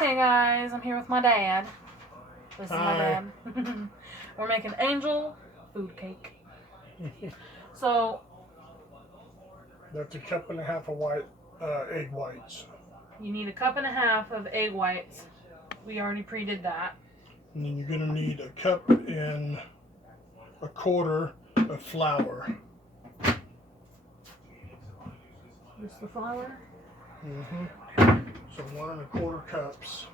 Hey guys, I'm here with my dad. This is my Hi. dad. We're making angel food cake. So That's a cup and a half of egg whites. you need a cup and a half of egg whites. We already pre-did that. And then you're going to need a cup and a quarter of flour. This the flour? So 1 1/4 cups.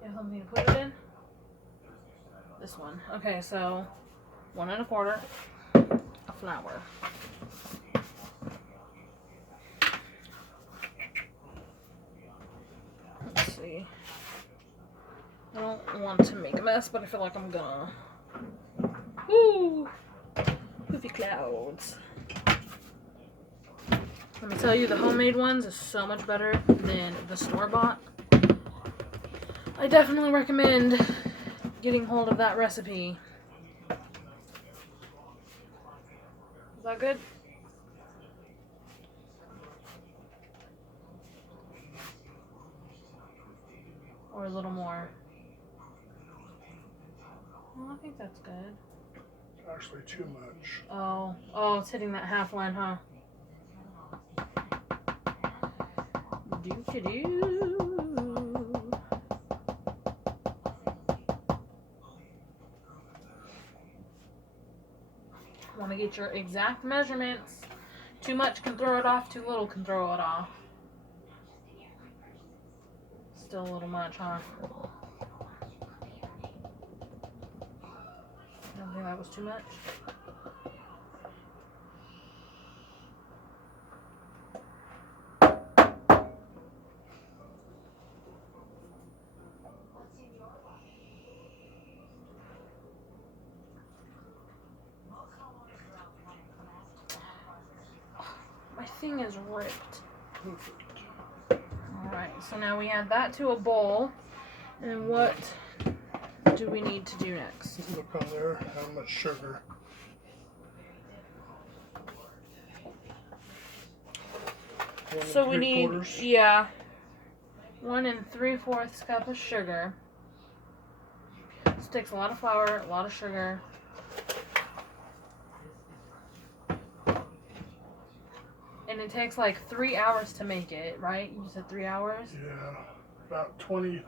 You have something to put it in? This one. Okay, so 1 1/4 of flour. Let's see. I don't want to make a mess, but I feel like I'm gonna. Woo! Poofy clouds. Let me tell you, the homemade ones is so much better than the store-bought. I definitely recommend getting hold of that recipe. Is that good? Or a little more? Well, I think that's good. Actually too much. Oh, it's hitting that half line, huh? Want to get your exact measurements. Too much can throw it off, too little can throw it off. Still a little much, huh? I don't think that was too much. My thing is ripped. Perfect. Alright, so now we add that to a bowl. And what do we need to do next? Look on there, how much sugar. So we need, 1 3/4 cup of sugar. This takes a lot of flour, a lot of sugar. And it takes like 3 hours to make it, right? You said 3 hours? Yeah, about 20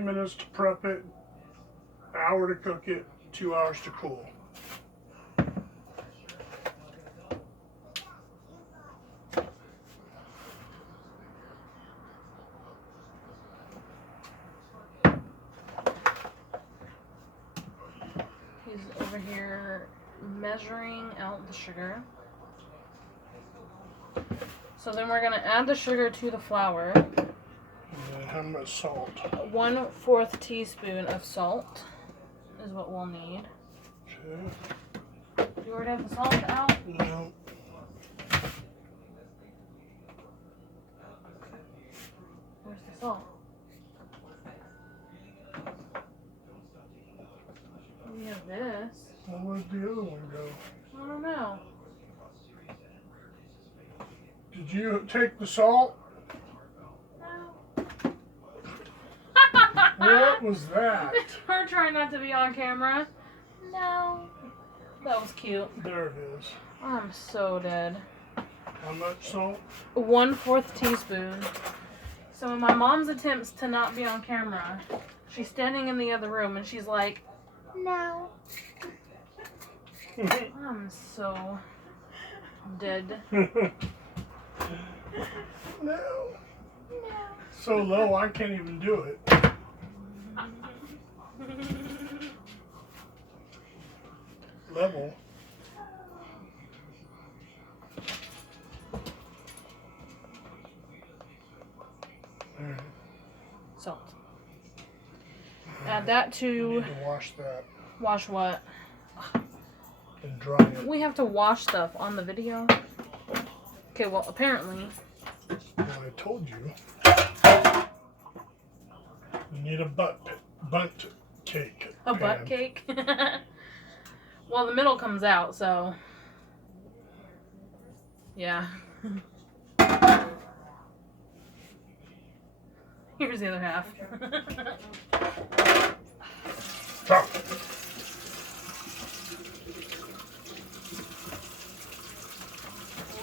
minutes to prep it, an hour to cook it, 2 hours to cool. He's over here measuring out the sugar. So then we're gonna add the sugar to the flour. And how much salt? 1/4 teaspoon of salt is what we'll need. Okay. You already have the salt out? No. Where's the salt? We have this. Well, where'd the other one go? I don't know. Did you take the salt? No. What was that? Her trying not to be on camera. No. That was cute. There it is. I'm so dead. How much salt? 1/4 teaspoon. So in my mom's attempts to not be on camera, she's standing in the other room and she's like, no. I'm so dead. No. So low, I can't even do it. Level. Salt. Add that You to need to wash that wash what? and dry it. We have to wash stuff on the video. Okay, well apparently. Well, I told you. You need a butt cake. A pan. butt cake? Well, the middle comes out, so yeah. Here's the other half. Stop.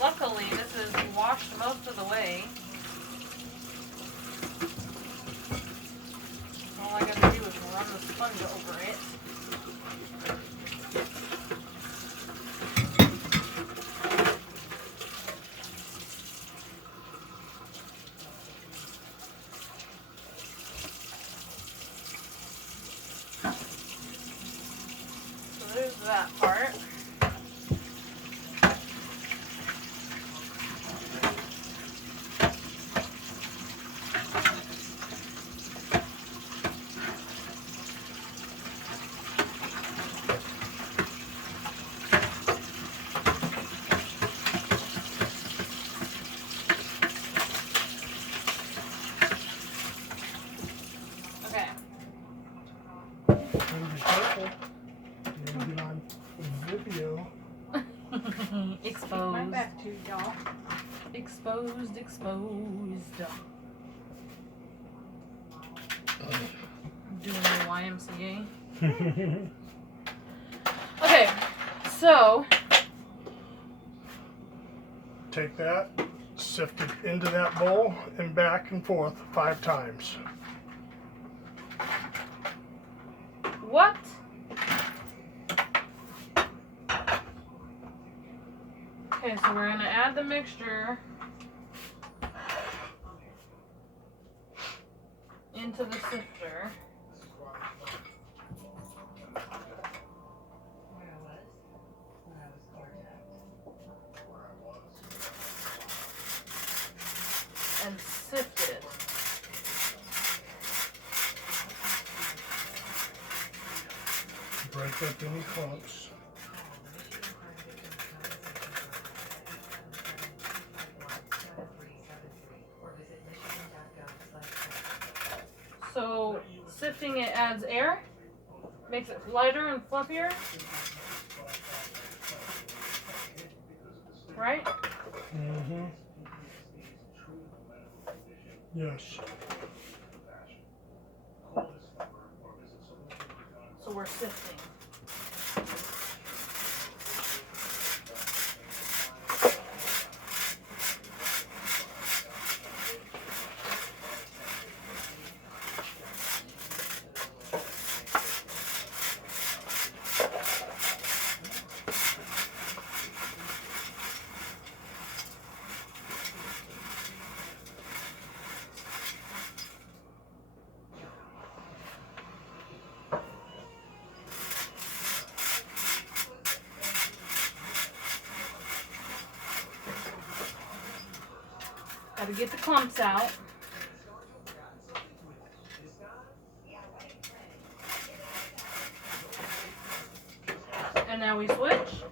Luckily, this is washed most of the way. All I gotta do is run the sponge over it. So there's that part. Okay. Be careful. You're gonna get on video. Exposed. My back too, y'all. Exposed. Doing the YMCA. Okay, so Take that, sift it into that bowl and back and forth 5 times. what? Okay, so we're gonna add the mixture into the sifter. And sift it. Break up any clumps. So sifting it adds air, makes it lighter and fluffier, right? Mm-hmm. Yes. So we're sifting. Gotta get the clumps out. And now we switch.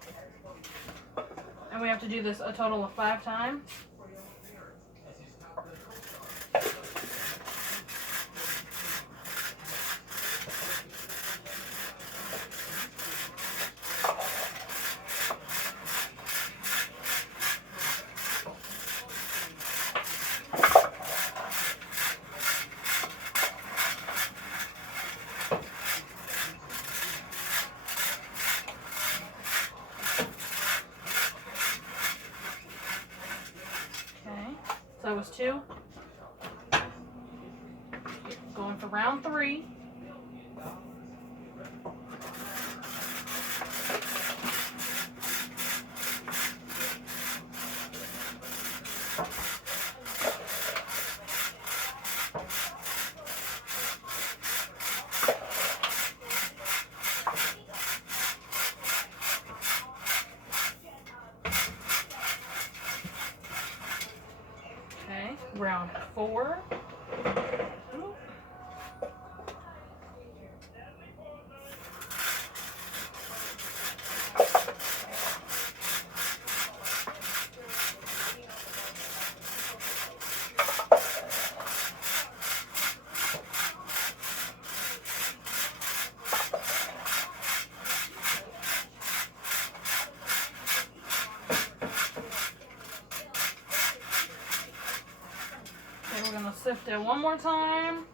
And we have to do this a total of 5 times. Okay, so that was 2. Going for round 3. Okay, round 4. Ooh. sift it one more time.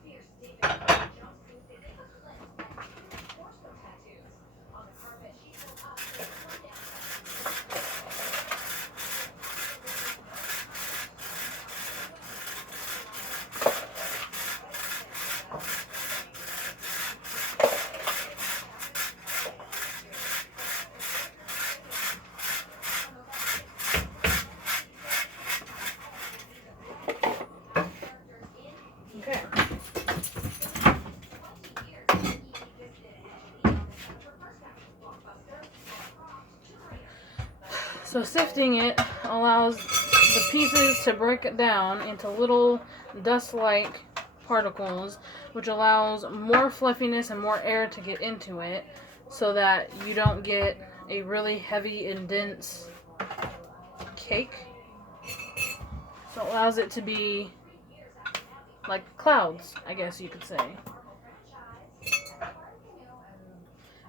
Okay. So sifting it allows the pieces to break it down into little dust-like particles, which allows more fluffiness and more air to get into it so that you don't get a really heavy and dense cake. So it allows it to be like clouds, I guess you could say.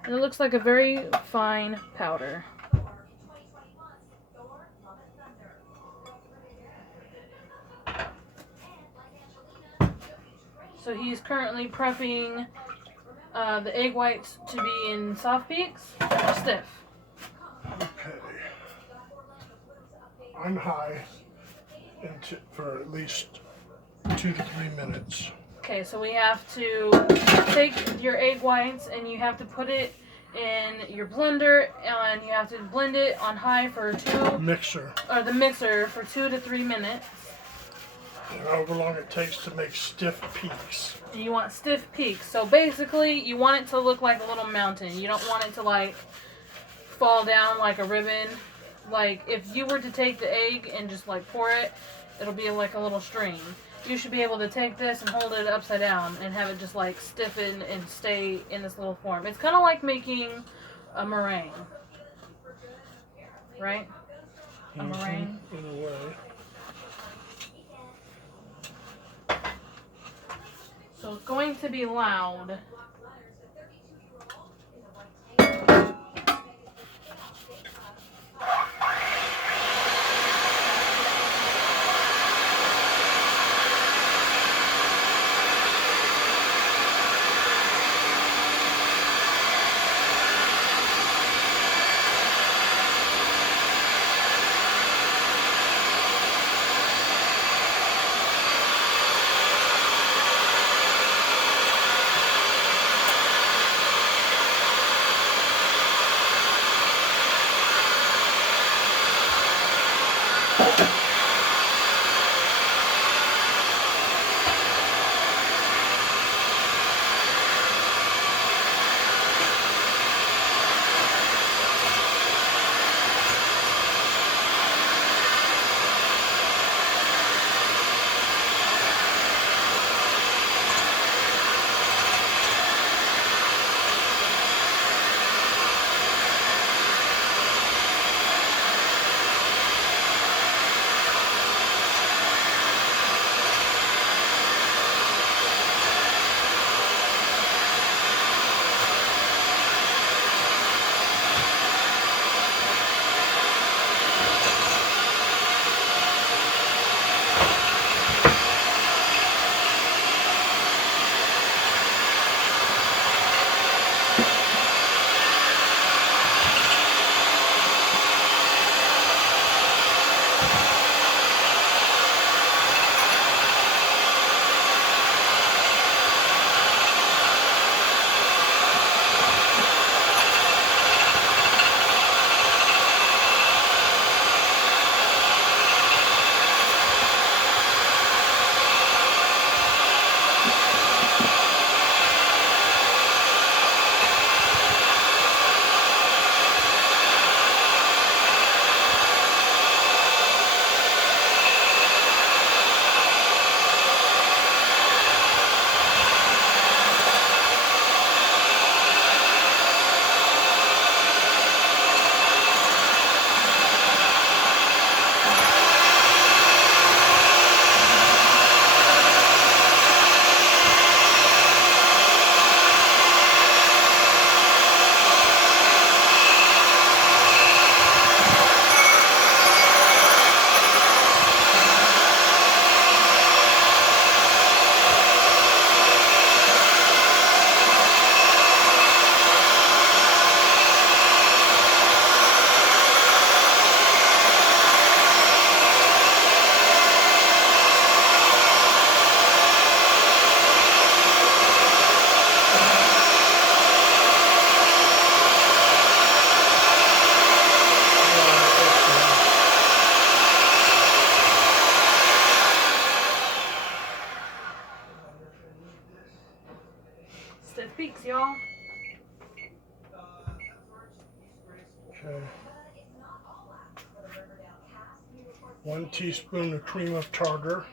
And it looks like a very fine powder. So he's currently prepping the egg whites to be in soft peaks or stiff. Okay. On high for at least 2 to 3 minutes. Okay, so we have to take your egg whites and you have to put it in your blender and you have to blend it on high for the mixer for 2 to 3 minutes. And however long it takes to make stiff peaks. And you want stiff peaks. So basically, you want it to look like a little mountain. You don't want it to like fall down like a ribbon. Like if you were to take the egg and just like pour it, it'll be like a little stream. You should be able to take this and hold it upside down and have it just like stiffen and stay in this little form. It's kind of like making a meringue, right? A meringue. In a way. So it's going to be loud. 1 teaspoon of cream of tartar.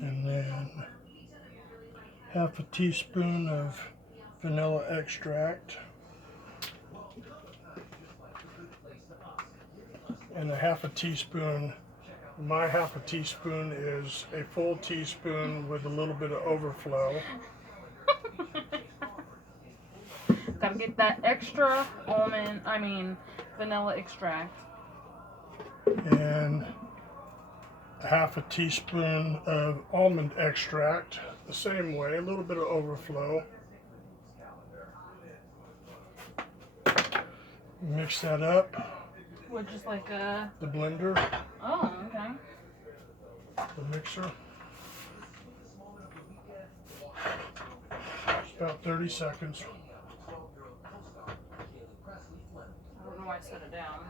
And then half a teaspoon of vanilla extract. And a half a teaspoon, my half a teaspoon is a full teaspoon with a little bit of overflow. Gotta get that extra vanilla extract. And a half a teaspoon of almond extract, the same way, a little bit of overflow. Mix that up. What, just like a... The blender. Oh, okay. The mixer. It's about 30 seconds. I don't know why I set it down.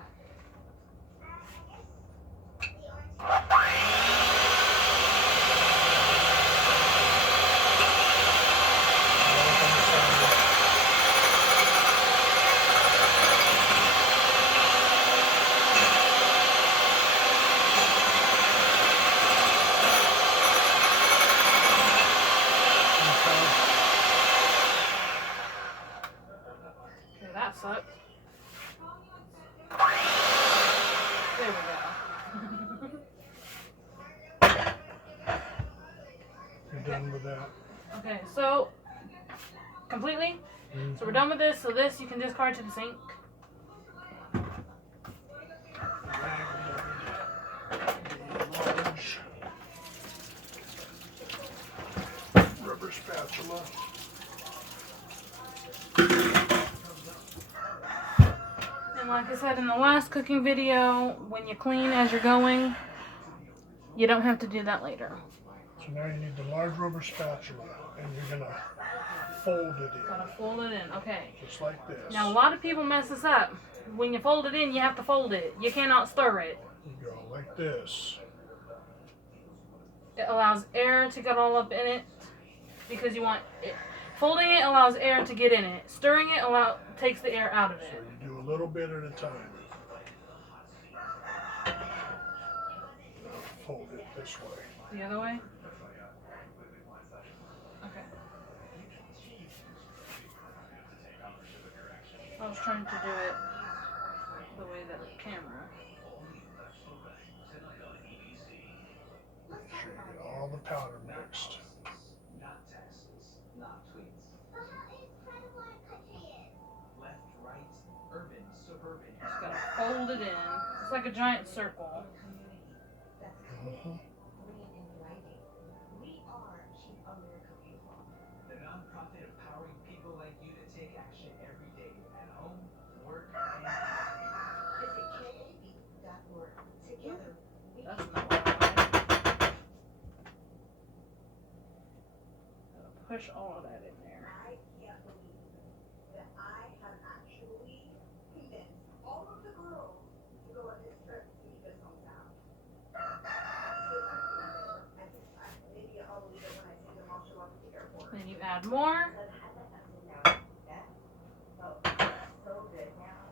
Okay, that sucked. There we go. You're done with that. Okay, so completely. So we're done with this. So this you can discard to the sink. Large rubber spatula. And like I said in the last cooking video, when you clean as you're going, you don't have to do that later. So now you need the large rubber spatula, and you're gonna fold it in. Gotta fold it in. Okay. Just like this. Now a lot of people mess this up. When you fold it in, you have to fold it. You cannot stir it. You go like this. It allows air to get all up in it because you want it. Folding it allows air to get in it. Stirring it takes the air out of So it. you do a little bit at a time. Now fold it this way. The other way? Okay. I was trying to do it the way that the camera. Make sure you get all the powder mixed. Just gotta fold it in. It's like a giant circle. Mm-hmm. The nonprofit empowering people like you to take action every day at home, work, and Visit KAB.org. Together, we That's not what I want. Gotta push all of that in there. I can't believe that I have actually convinced all of the girls to go on this trip to Nico's hometown. Maybe I'll leave it when I see them all show up at the airport. Then you add more. Oh, so good now.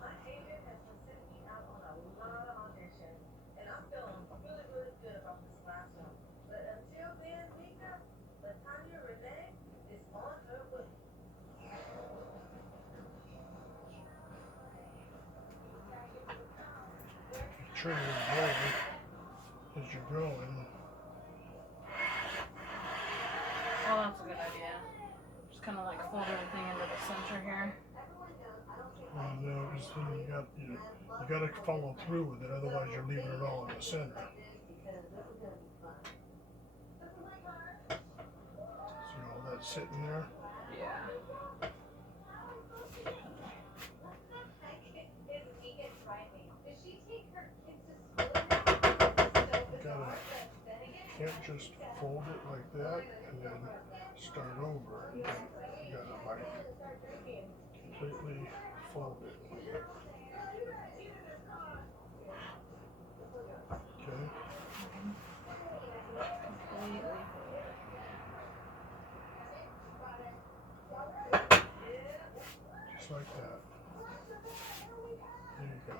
My agent has been sending me out on a lot of auditions, and I'm feeling really, really good about this last one. But until then, Mika, Latanya Renee is on her way. Trigger the blade as you're going. Oh, that's a good idea. Just kind of like fold everything into the center here. No, because then you got to follow through with it. Otherwise, you're leaving it all in the center. See all that sitting there? Yeah. Is Mika driving? Does she take her kids to school can't just fold it like that and then start over. You gotta like completely fold it. Okay. Completely. Just like that. There you go.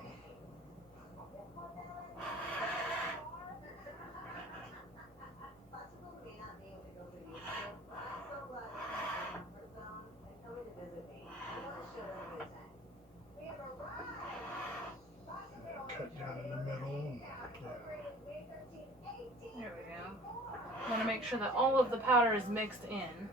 Cut down in the middle. And, There we go. Want to make sure that all of the powder is mixed in.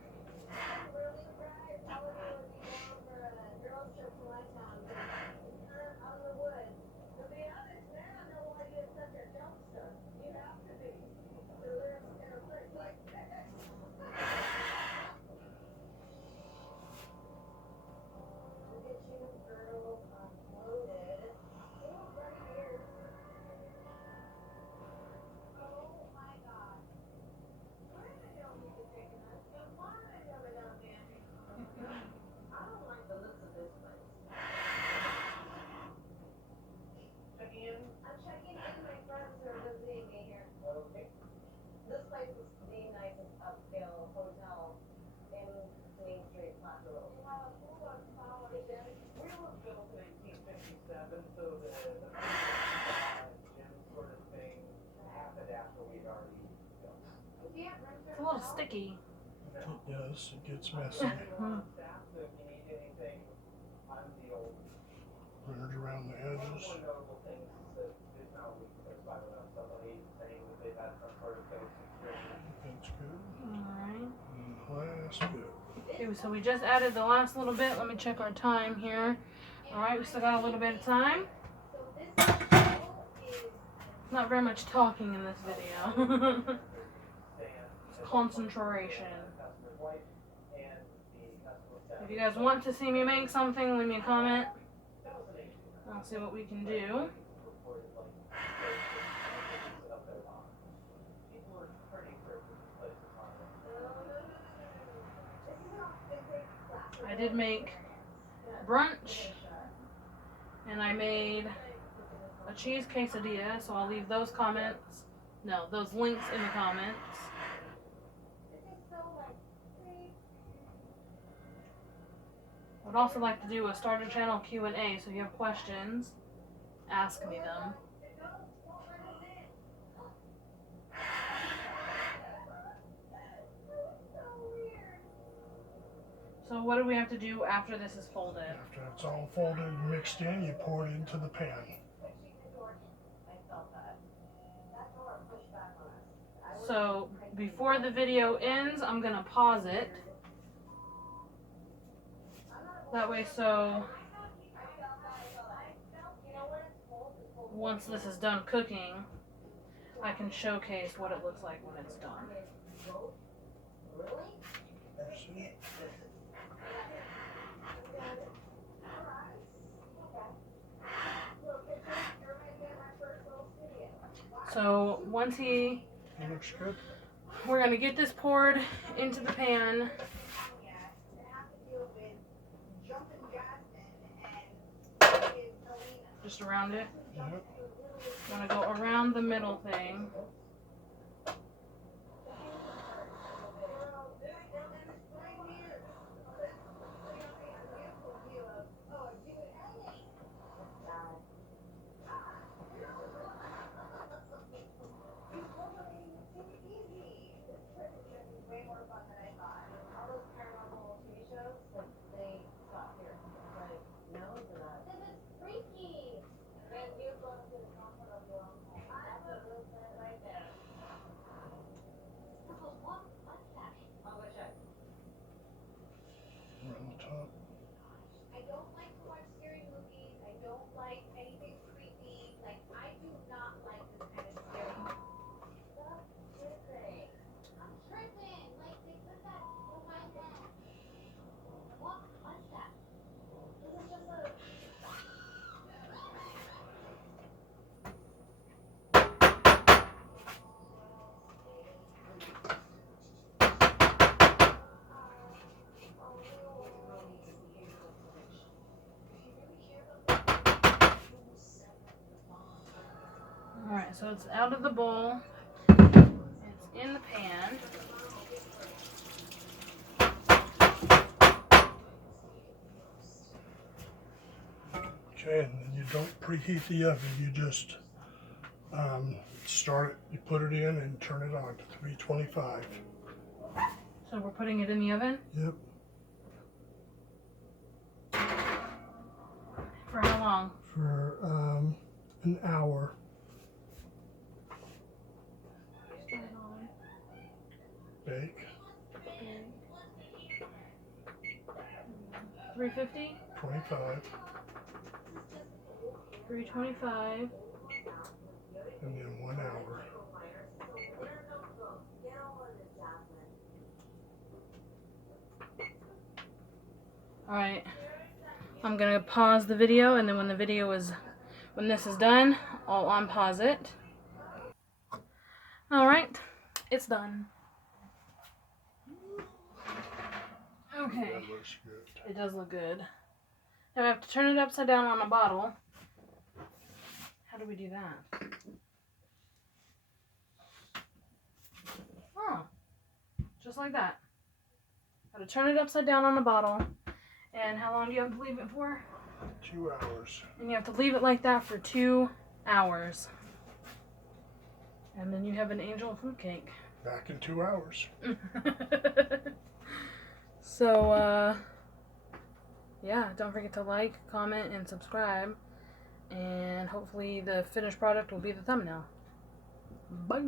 It's a little sticky. it does. It gets messy. Run it around the edges. That's good. Alright. And the last bit. Okay, so we just added the last little bit. Let me check our time here. Alright, we still got a little bit of time. Not very much talking in this video. It's concentration. If you guys want to see me make something, leave me a comment. I'll see what we can do. I did make brunch, and I made a cheese quesadilla, so I'll leave those those links in the comments. I would also like to do a starter channel Q&A, so if you have questions, ask me them. So what do we have to do after this is folded? After it's all folded and mixed in, you pour it into the pan. So before the video ends, I'm gonna pause it. That way, so once this is done cooking, I can showcase what it looks like when it's done. See? So once It looks good. we're gonna get this poured into the pan. Just around it. Yep. I'm gonna go around the middle thing. Alright, so it's out of the bowl. It's in the pan. Okay, and then you don't preheat the oven. You just start it. You put it in and turn it on to 325. So we're putting it in the oven? Yep. For how long? For an hour. Bake. 350? 25. 325. And then 1 hour. Alright. I'm gonna pause the video, and then when this is done, I'll unpause it. Alright, it's done. Okay. That looks good. It does look good. Now I have to turn it upside down on a bottle. How do we do that? Oh, just like that. Got to turn it upside down on a bottle. And how long do you have to leave it for? 2 hours. And you have to leave it like that for 2 hours. And then you have an angel food cake. Back in 2 hours. So, yeah, don't forget to like, comment, and subscribe. And hopefully the finished product will be the thumbnail. Bye!